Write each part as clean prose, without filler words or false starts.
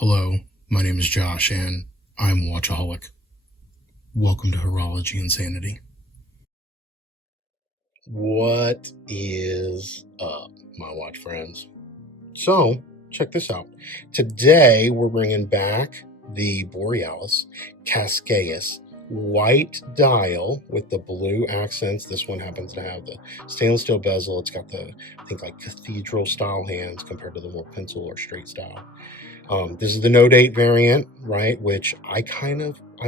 Hello, my name is Josh, and I'm a watchaholic. Welcome to Horology Insanity. What is up, my watch friends? So, check this out. Today, we're bringing back the Borealis Cascais white dial with the blue accents. This one happens to have the stainless steel bezel. It's got the, I think, like cathedral style hands compared to the more pencil or straight style. This is the no date variant, right? Which I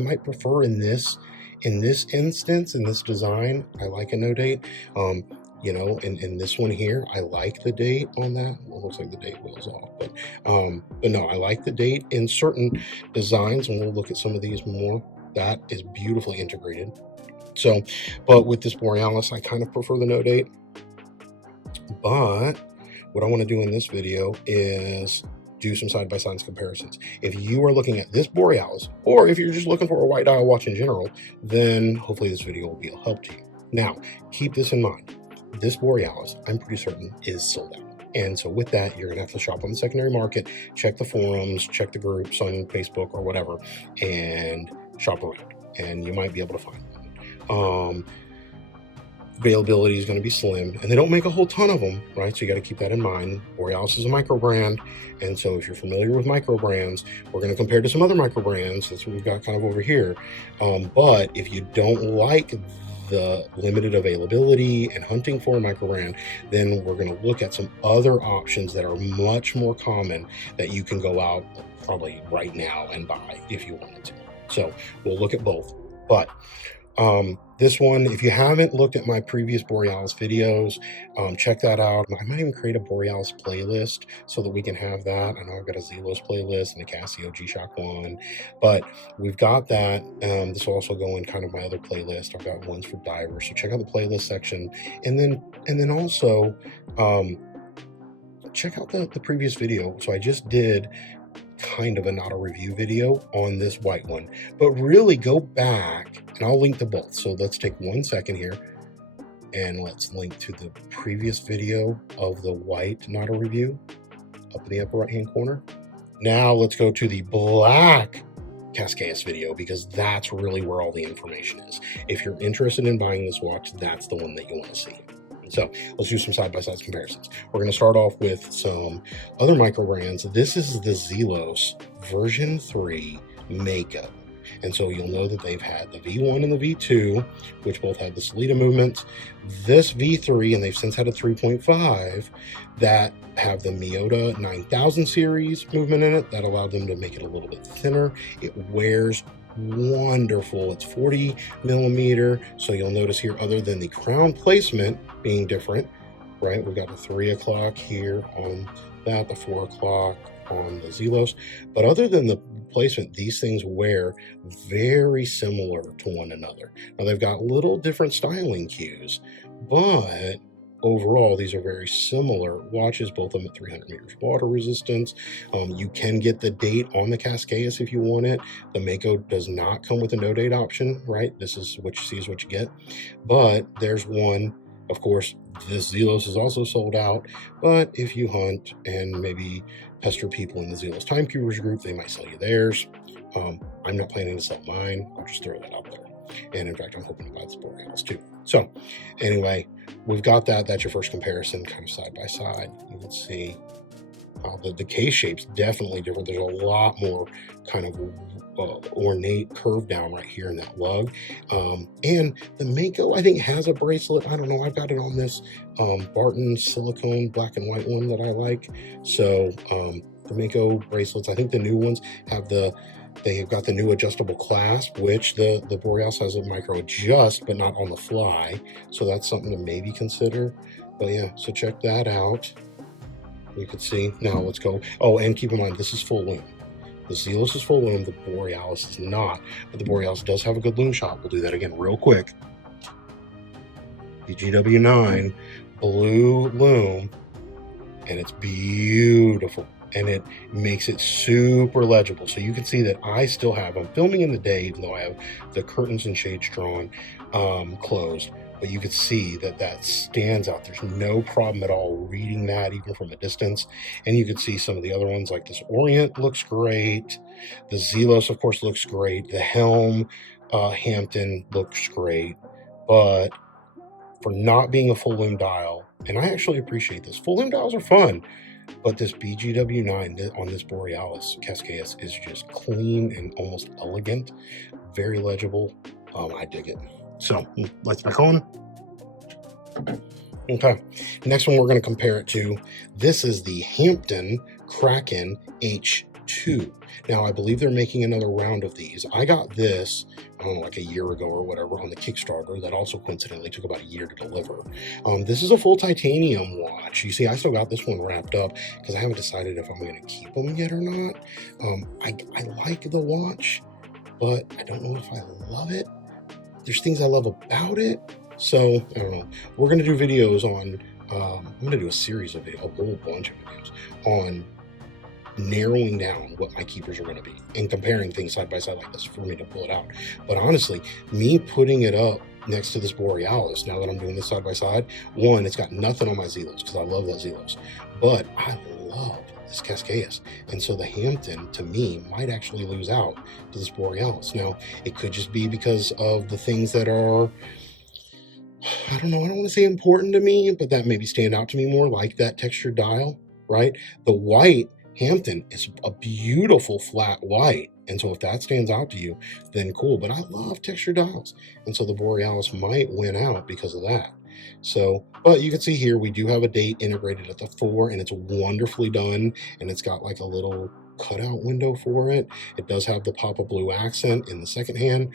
might prefer in this instance, in this design. I like a no date. In this one here, I like the date on that. Well, it looks like the date wheel's off, but no, I like the date in certain designs, and we'll look at some of these more. That is beautifully integrated. So, but with this Borealis, I kind of prefer the no date. But what I want to do in this video is do some side-by-side comparisons. If you are looking at this Borealis, or if you're just looking for a white dial watch in general, then hopefully this video will be a help to you. Now, keep this in mind. This Borealis, I'm pretty certain, is sold out. And so with that, you're gonna have to shop on the secondary market, check the forums, check the groups on Facebook or whatever, and shop around. And you might be able to find one. Availability is going to be slim, and they don't make a whole ton of them, right? So you got to keep that in mind. Borealis is a micro brand, and so if you're familiar with micro brands, we're going to compare to some other micro brands. That's what we've got kind of over here. But if you don't like the limited availability and hunting for a micro brand, then we're going to look at some other options that are much more common that you can go out probably right now and buy if you wanted to. So we'll look at both. But this one, if you haven't looked at my previous Borealis videos, check that out. I might even create a Borealis playlist so that we can have that. I know I've got a Zelos playlist and a Casio G-Shock one, but we've got that. This will also go in kind of my other playlist. I've got ones for divers, so check out the playlist section, and then also check out the previous video. So I just did kind of not a review video on this white one, but really go back, and I'll link to both. So let's take 1 second here and let's link to the previous video of the white not a review up in the upper right hand corner. Now let's go to the black Cascais video, because that's really where all the information is. If you're interested in buying this watch, that's the one that you want to see. So let's do some side-by-side comparisons. We're going to start off with some other micro brands. This is the Zelos version 3 Mako. And so you'll know that they've had the V1 and the V2, which both had the Solita movements. This V3, and they've since had a 3.5 that have the Miyota 9000 series movement in it. That allowed them to make it a little bit thinner. It wears wonderful. It's 40 millimeter. So you'll notice here, other than the crown placement being different, right? We've got the 3 o'clock here on that, the 4 o'clock on the Zelos. But other than the placement, these things wear very similar to one another. Now they've got little different styling cues, but overall, these are very similar watches, both of them at 300 meters water resistance. You can get the date on the Cascais if you want it. The Mako does not come with a no date option, right? This is what you see is what you get. But there's one. Of course, this Zelos is also sold out, but if you hunt and maybe pester people in the Zelos Timekeepers group, they might sell you theirs. I'm not planning to sell mine. I'll just throw that out there. And in fact, I'm hoping to buy this Borealis too. So anyway, we've got that. That's your first comparison, kind of side by side. You can see how the case shape's definitely different. There's a lot more kind of ornate curve down right here in that lug. And the Mako, I think, has a bracelet. I don't know. I've got it on this Barton silicone black and white one that I like. So the Mako bracelets, I think the new ones they've got the new adjustable clasp, which the Borealis has a micro adjust, but not on the fly. So that's something to maybe consider. But yeah, so check that out. You can see. Now let's go. Oh, and keep in mind, this is full loom. The Zelos is full loom. The Borealis is not. But the Borealis does have a good loom shot. We'll do that again real quick. The GW9 blue loom, and it's beautiful. And it makes it super legible. So you can see that I still have, I'm filming in the day, even though I have the curtains and shades drawn closed. but you could see that that stands out. There's no problem at all reading that even from a distance. And you could see some of the other ones, like this Orient looks great. The Zelos, of course, looks great. The Helm Hamtun looks great. But for not being a full loom dial, and I actually appreciate this, full loom dials are fun, but this BGW9 on this Borealis Cascais is just clean and almost elegant, very legible. I dig it. So lights back on. Okay, next one we're going to compare it to. This is the Hamtun Kraken H2. Now, I believe they're making another round of these. I got this, I don't know, like a year ago or whatever on the Kickstarter. That also coincidentally took about a year to deliver. This is a full titanium watch. You see, I still got this one wrapped up because I haven't decided if I'm going to keep them yet or not. I like the watch, but I don't know if I love it. There's things I love about it. So, I don't know. We're going to do videos on, I'm going to do a series of videos, a whole bunch of videos on narrowing down what my keepers are going to be and comparing things side by side like this for me to pull it out. But honestly, me putting it up next to this Borealis, now that I'm doing this side by side, one, it's got nothing on my Zelos because I love that Zelos, but I love this Cascais. And so the Hamtun, to me, might actually lose out to this Borealis. Now, it could just be because of the things that are, I don't know, I don't want to say important to me, but that maybe stand out to me more, like that textured dial, right? The white Hamtun is a beautiful flat white. And so if that stands out to you, then cool. But I love textured dials. And so the Borealis might win out because of that. So, but you can see here, we do have a date integrated at the 4, and it's wonderfully done. And it's got like a little cutout window for it. It does have the pop of blue accent in the second hand.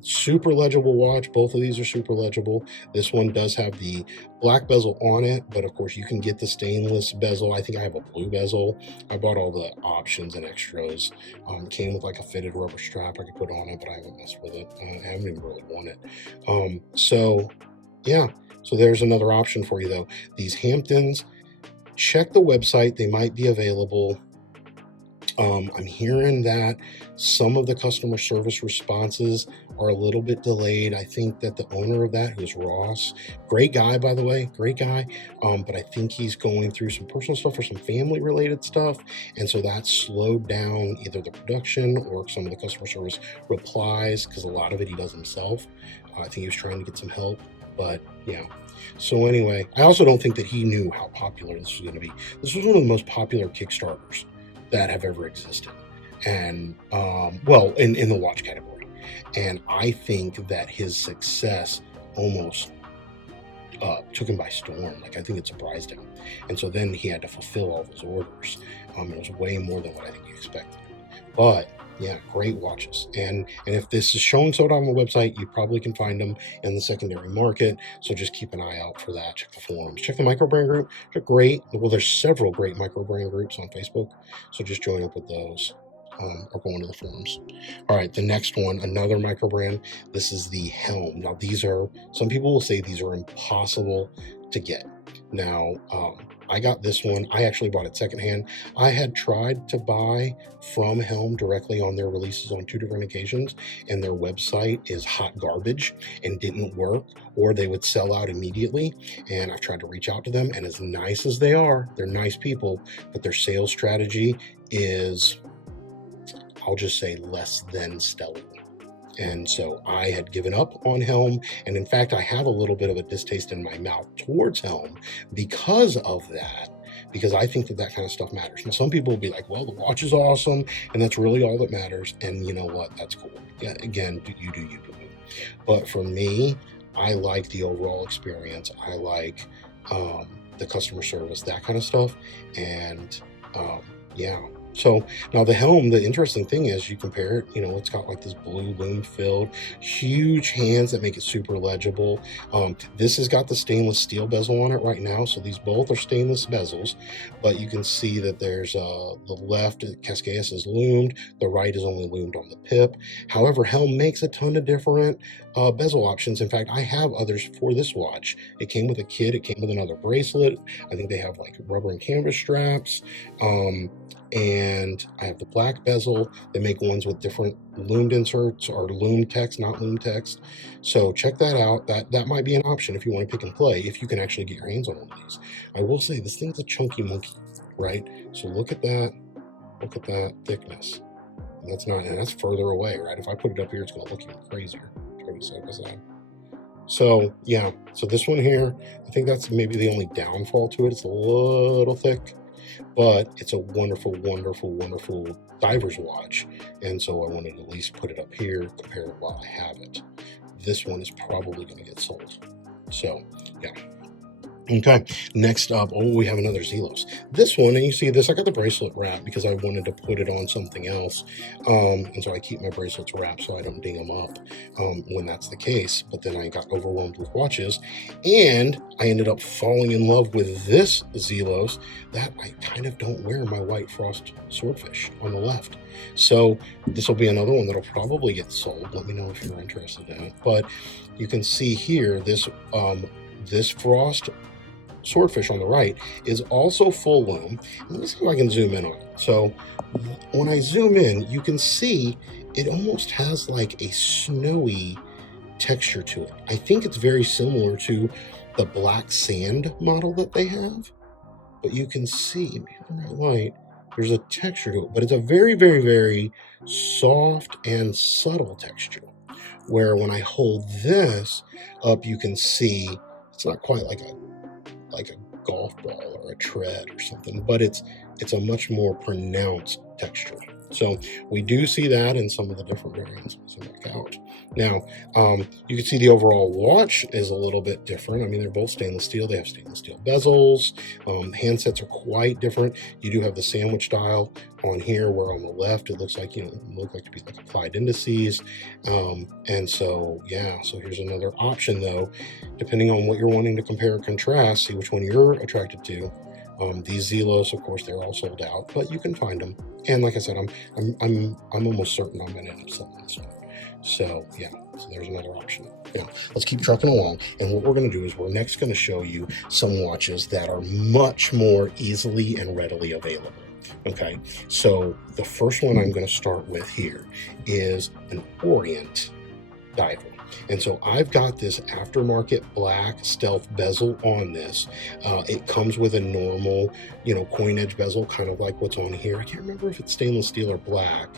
Super legible watch. Both of these are super legible. This one does have the black bezel on it, but of course you can get the stainless bezel. I think I have a blue bezel. I bought all the options and extras. It came with like a fitted rubber strap I could put on it, but I haven't messed with it. I haven't even really worn it. So yeah, so there's another option for you though. These Hamtuns, check the website. They might be available. I'm hearing that some of the customer service responses are a little bit delayed. I think that the owner of that, who's Ross, great guy, by the way, great guy. But I think he's going through some personal stuff or some family related stuff. And so that slowed down either the production or some of the customer service replies, because a lot of it he does himself. I think he was trying to get some help, but yeah. So anyway, I also don't think that he knew how popular this was going to be. This was one of the most popular Kickstarters that have ever existed, and well, in the watch category. And I think that his success almost took him by storm. Like, I think it surprised him, and so then he had to fulfill all those orders. It was way more than what I think he expected. But yeah, great watches. And if this is showing sold on the website, you probably can find them in the secondary market. So just keep an eye out for that. Check the forums. Check the microbrand group. They're great. Well, there's several great microbrand groups on Facebook. So just join up with those. Or go into the forums. All right, the next one, another microbrand. This is the Helm. Now, these are, some people will say these are impossible to get. Now, I got this one. I actually bought it secondhand. I had tried to buy from Helm directly on their releases on 2 different occasions, and their website is hot garbage and didn't work, or they would sell out immediately. And I've tried to reach out to them, and as nice as they are, they're nice people, but their sales strategy is, I'll just say, less than stellar. And so I had given up on Helm. And in fact, I have a little bit of a distaste in my mouth towards Helm because of that, because I think that kind of stuff matters. Now, some people will be like, well, the watch is awesome, and that's really all that matters. And you know what? That's cool. Yeah, again, you do you, boo-boo. But for me, I like the overall experience. I like the customer service, that kind of stuff. And yeah. So now the Helm, the interesting thing is you compare it, it's got like this blue loom filled, huge hands that make it super legible. This has got the stainless steel bezel on it right now. So these both are stainless bezels, but you can see that there's the left Cascais is loomed. The right is only loomed on the pip. However, Helm makes a ton of different bezel options. In fact, I have others for this watch. It came with a kit. It came with another bracelet. I think they have like rubber and canvas straps. And I have the black bezel. They make ones with different loomed inserts or loomed text, not loomed text. So check that out. That might be an option if you want to pick and play, if you can actually get your hands on one of these. I will say this thing's a chunky monkey, right? So look at that thickness. And that's further away, right? If I put it up here, it's going to look even crazier. Try to side by side. So yeah, so this one here, I think that's maybe the only downfall to it. It's a little thick, but it's a wonderful, wonderful, wonderful diver's watch. And so I wanted to at least put it up here, compare it while I have it. This one is probably going to get sold. So yeah. Okay, next up, we have another Zelos. This one, and you see this, I got the bracelet wrap because I wanted to put it on something else. And so I keep my bracelets wrapped so I don't ding them up when that's the case. But then I got overwhelmed with watches, and I ended up falling in love with this Zelos that I kind of don't wear, my white frost Swordfish on the left. So this will be another one that'll probably get sold. Let me know if you're interested in it. But you can see here, this frost Swordfish on the right is also full loom. Let me see if I can zoom in on it. So when I zoom in, you can see it almost has like a snowy texture to it. I think it's very similar to the black sand model that they have, but you can see, light, there's a texture to it, but it's a very, very, very soft and subtle texture, where when I hold this up, you can see it's not quite like a golf ball or a tread or something, but it's a much more pronounced texture. So we do see that in some of the different variants. So back out. Now, you can see the overall watch is a little bit different. I mean, they're both stainless steel. They have stainless steel bezels. Handsets are quite different. You do have the sandwich dial on here, where on the left it looks like, look like to be like applied indices. And so, yeah, so here's another option though, depending on what you're wanting to compare and contrast, see which one you're attracted to. These Zelos, of course, they're all sold out, but you can find them. And like I said, I'm almost certain I'm going to end up selling this one. So yeah, so there's another option. Now let's keep trucking along. And what we're going to do is we're next going to show you some watches that are much more easily and readily available. Okay, so the first one I'm going to start with here is an Orient diver. And so I've got this aftermarket black stealth bezel on this. It comes with a normal, coin edge bezel, kind of like what's on here. I can't remember if it's stainless steel or black.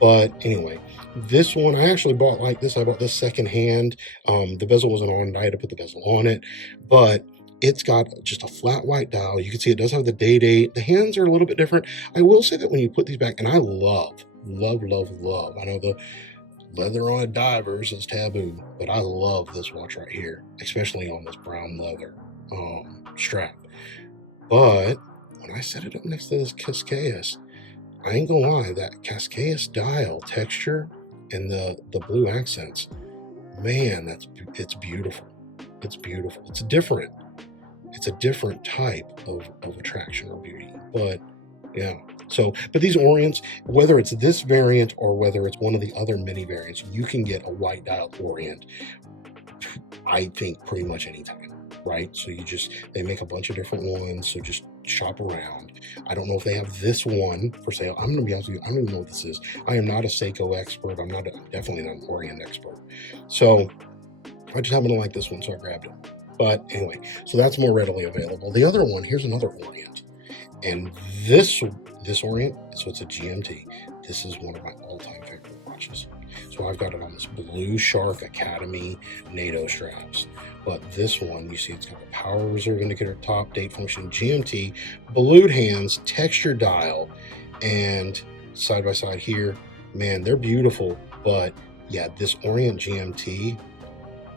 But anyway, this one, I actually bought like this. I bought this secondhand. The bezel wasn't on. I had to put the bezel on it. But it's got just a flat white dial. You can see it does have the date. The hands are a little bit different. I will say that when you put these back, and I love. I know the leather on divers is taboo, but I love this watch right here, especially on this brown leather strap. But when I set it up next to this Cascais, I ain't gonna lie, that Cascais dial texture and the blue accents, man, it's beautiful. It's beautiful. It's different. It's a different type of attraction or beauty. But yeah. So, but these Orients, whether it's this variant or whether it's one of the other mini variants, you can get a white dial Orient, I think, pretty much anytime, right? So they make a bunch of different ones, so just shop around. I don't know if they have this one for sale. I'm going to be honest with you, I don't even know what this is. I am not a Seiko expert. I'm definitely not an Orient expert. So I just happen to like this one, so I grabbed it. But anyway, so that's more readily available. The other one, here's another Orient. And this Orient, so it's a GMT. This is one of my all-time favorite watches. So I've got it on this Blue Shark Academy NATO straps. But this one, you see it's got a power reserve indicator, top, date function, GMT, blued hands, texture dial, and side by side here, man, they're beautiful. But yeah, this Orient GMT,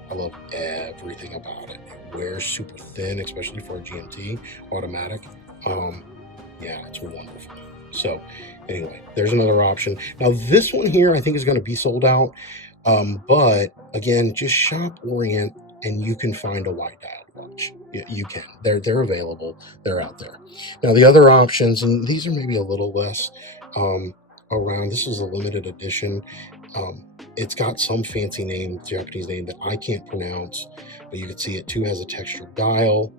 I love everything about it. It wears super thin, especially for a GMT automatic. Yeah, it's wonderful. So anyway, there's another option. Now this one here, I think is going to be sold out. But again, just shop Orient and you can find a white dial watch. Yeah, you can. They're available. They're out there. Now the other options, and these are maybe a little less around. This is a limited edition. It's got some fancy name, Japanese name that I can't pronounce, but you can see it too has a textured dial.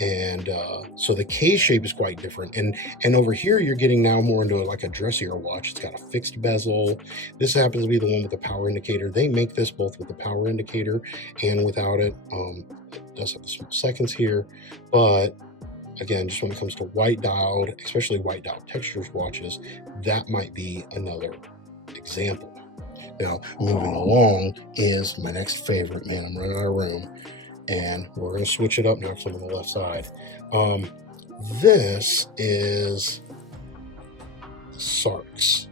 And so the case shape is quite different. And over here, you're getting now more into like a dressier watch. It's got a fixed bezel. This happens to be the one with the power indicator. They make this both with the power indicator and without it. It does have the small seconds here, but again, just when it comes to white dialed, especially white dialed textures watches, that might be another example. Now, moving along is my next favorite. Man, I'm running out of room. And we're going to switch it up now because I'm on the left side. This is Sark's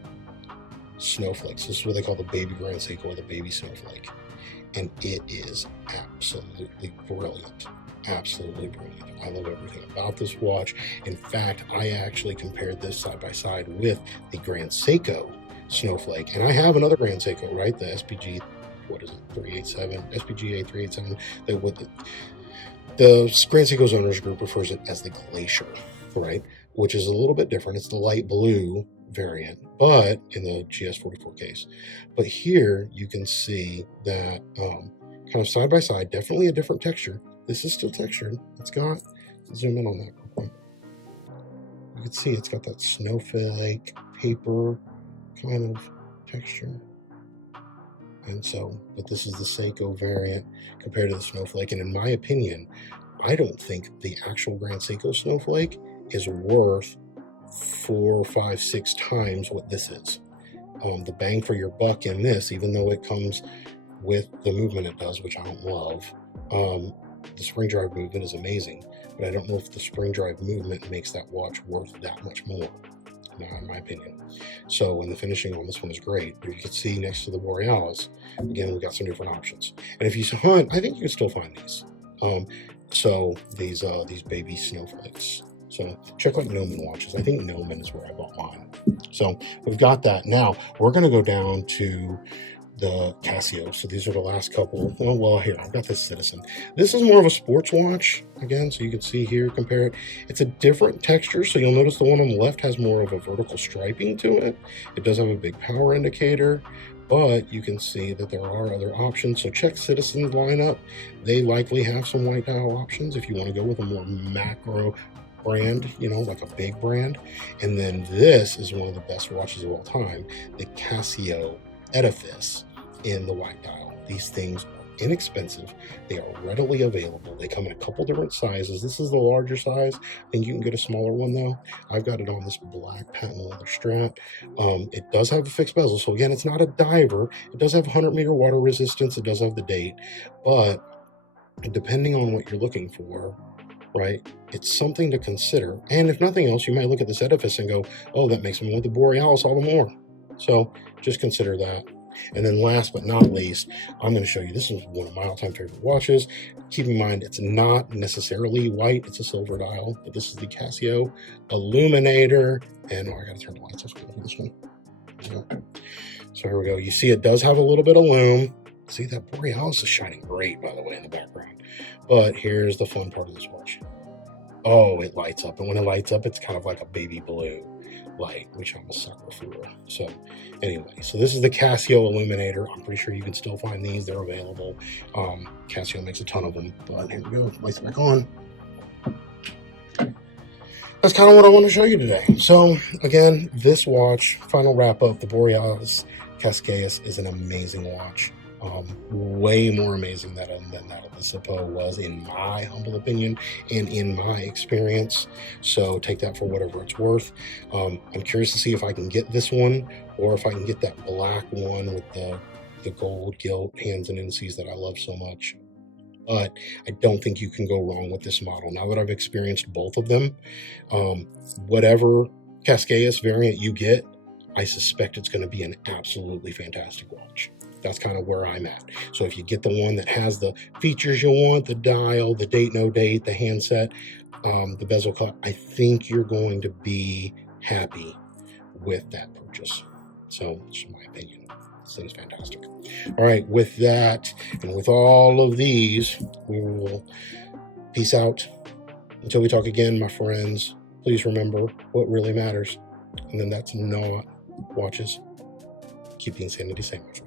Snowflakes. This is what they call the baby Grand Seiko or the baby Snowflake. And it is absolutely brilliant. Absolutely brilliant. I love everything about this watch. In fact, I actually compared this side by side with the Grand Seiko Snowflake. And I have another Grand Seiko, right? The SPG, what is it, 387, SPGA 387. The Grand Seiko's owners group refers it as the Glacier, right? Which is a little bit different. It's the light blue variant, but in the GS44 case. But here you can see that kind of side by side, definitely a different texture. This is still textured. It's got, zoom in on that real quick. You can see it's got that snowflake paper kind of texture. And so, but this is the Seiko variant compared to the Snowflake. And in my opinion, I don't think the actual Grand Seiko Snowflake is worth 4, 5, 6 times what this is. The bang for your buck in this, even though it comes with the movement it does, which I don't love, the spring drive movement is amazing, but I don't know if the spring drive movement makes that watch worth that much more. In my opinion. So, and the finishing on this one is great. But you can see next to the Borealis, again, we've got some different options. And if you hunt, I think you can still find these. So these baby Snowflakes. So check like Nomen watches. I think Nomen is where I bought mine. So we've got that. Now we're going to go down to the Casio. So these are the last couple. Well, here, I've got this Citizen. This is more of a sports watch, again, so you can see here, compare it. It's a different texture, so you'll notice the one on the left has more of a vertical striping to it. It does have a big power indicator, but you can see that there are other options. So check Citizen's lineup. They likely have some white dial options if you want to go with a more macro brand, you know, like a big brand. And then this is one of the best watches of all time, the Casio Edifice in the white dial. These things are inexpensive. They are readily available. They come in a couple different sizes. This is the larger size. I think you can get a smaller one though. I've got it on this black patent leather strap. It does have a fixed bezel. So again, it's not a diver. It does have 100-meter water resistance. It does have the date, but depending on what you're looking for, right, it's something to consider. And if nothing else, you might look at this Edifice and go, oh, that makes me want the Borealis all the more. So just consider that. And then last but not least, I'm going to show you, this is one of my all-time favorite watches. Keep in mind, it's not necessarily white, it's a silver dial, but this is the Casio Illuminator. And I got to turn the lights off for this one. So here we go. You see it does have a little bit of lume. See, that Borealis is shining great, by the way, in the background. But here's the fun part of this watch. Oh, it lights up. And when it lights up, it's kind of like a baby blue light, which I'm a sucker for. So anyway, so this is the Casio Illuminator. I'm pretty sure you can still find these. They're available. Casio makes a ton of them. But here we go. Lights back on. That's kind of what I want to show you today. So again, this watch, final wrap up, the Borealis Cascais is an amazing watch. Way more amazing than that of the Seiko was, in my humble opinion and in my experience. So take that for whatever it's worth. I'm curious to see if I can get this one, or if I can get that black one with the gold gilt hands and indices that I love so much. But I don't think you can go wrong with this model. Now that I've experienced both of them, whatever Cascais variant you get, I suspect it's going to be an absolutely fantastic watch. That's kind of where I'm at. So if you get the one that has the features you want, the dial, the date, no date, the handset, the bezel cut, I think you're going to be happy with that purchase. So it's my opinion. This thing's fantastic. All right, with that and with all of these, we will peace out. Until we talk again, my friends, please remember what really matters. And then that's not watches. Keep the insanity sane, my friends.